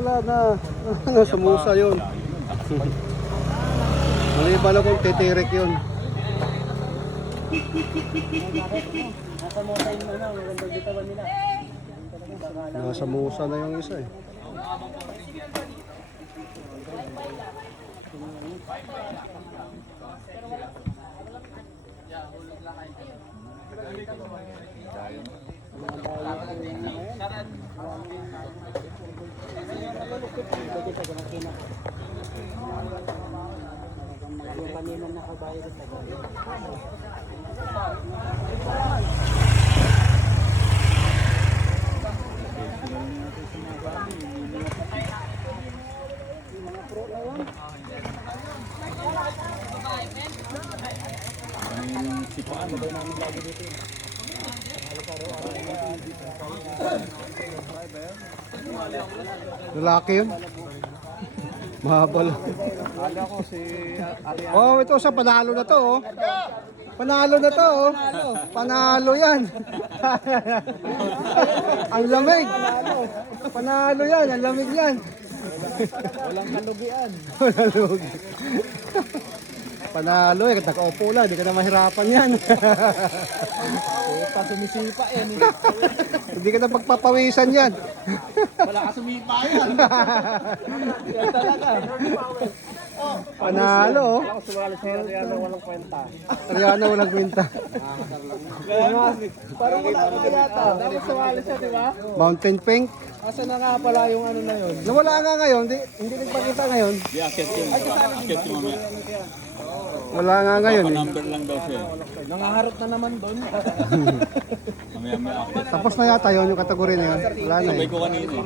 wala na. Sumusa yun. Mali pala kung titirik yun. Nasa musa yung maganda bitawan nila. Nasa musa na yung isa eh. Yung kanina nakabayad sa Lalaki yun. Mahaba lang. Kala ko si Ariana. Oh, ito sa panalo na to oh. Panalo na to oh. Panalo yan. Ang lamig. Panalo yan, ang lamig yan. Walang kalugian. Lugi. Panalo eh, nakaupo lang, hindi ka na mahirapan yan. Puta, sumisipa yan. Hindi ka na pagpapawisan yan. Wala ka sumipa yan. Yan talaga. Panalo oh. Ako sumali si Ariana walang kwenta. Ariana walang kwenta. Parang wala ka yata. Dapat sumali siya, di ba? Mountain Pink. Asa na nga pala yung ano na yun? Nawala nga ngayon, hindi nagpakita ngayon. Di akit yung mamaya. Wala nga ngayon eh. Number lang daw siya. Nangaharot na naman doon. Mamaya may akit. Tapos na yata yun yung kategory na yun. Wala na eh. Sabay ko kanina eh.